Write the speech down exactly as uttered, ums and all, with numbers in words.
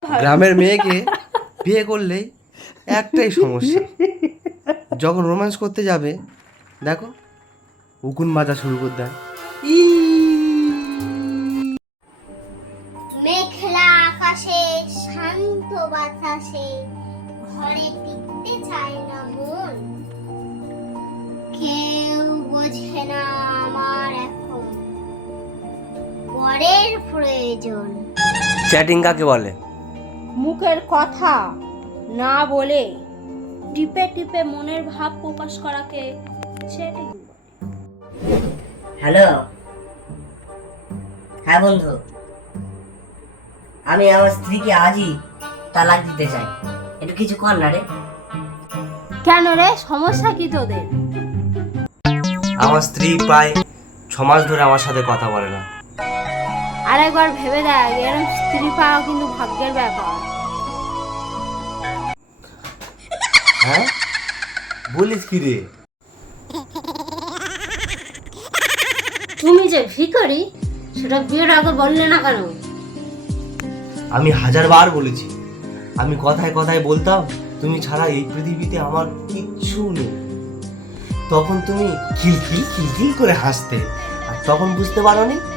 গ্রামের মেয়েকে বিয়ে করলেই একটাই সমস্যা, যখন রোম্যান্স করতে যাবে দেখো উকুন বাজা শুরু করে দেয়। মেঘলা আকাশে শান্ত বাতাসে ঘরে টিকতে চায় না মন, কেউ বোঝে না আমার এখন পরের প্রয়োজন। চ্যাটিং কাকে বলে? মুখের কথা না বলে টিপে টিপে মনের ভাব প্রকাশ করাকে চ্যাটিং বলে। হ্যালো, হ্যাঁ বন্ধু, আমি আমার স্ত্রীকে আজই তালাক দিতে চাই, একটু কিছু কর না রে। কেন রে, সমস্যা কি তোদের? আমার স্ত্রী প্রায় ছ মাস ধরে আমার সাথে কথা বলে না। আরেকবার ভেবে দেখ, এরকম স্ত্রী পাওয়া কিন্তু ভাগ্যের ব্যাপার। হ্যাঁ বলিস কি রে? তুমি যে ভিখারি সেটা বিয়ের আগে বললে না কেন? আমি হাজার বার বলেছি, আমি কথায় কথায় বলতাম তুমি ছাড়া এই পৃথিবীতে আমার কিচ্ছু নেই। তখন তুমি খিলখিল খিলখিল করে হাসতে, আর তখন বুঝতে পারোনি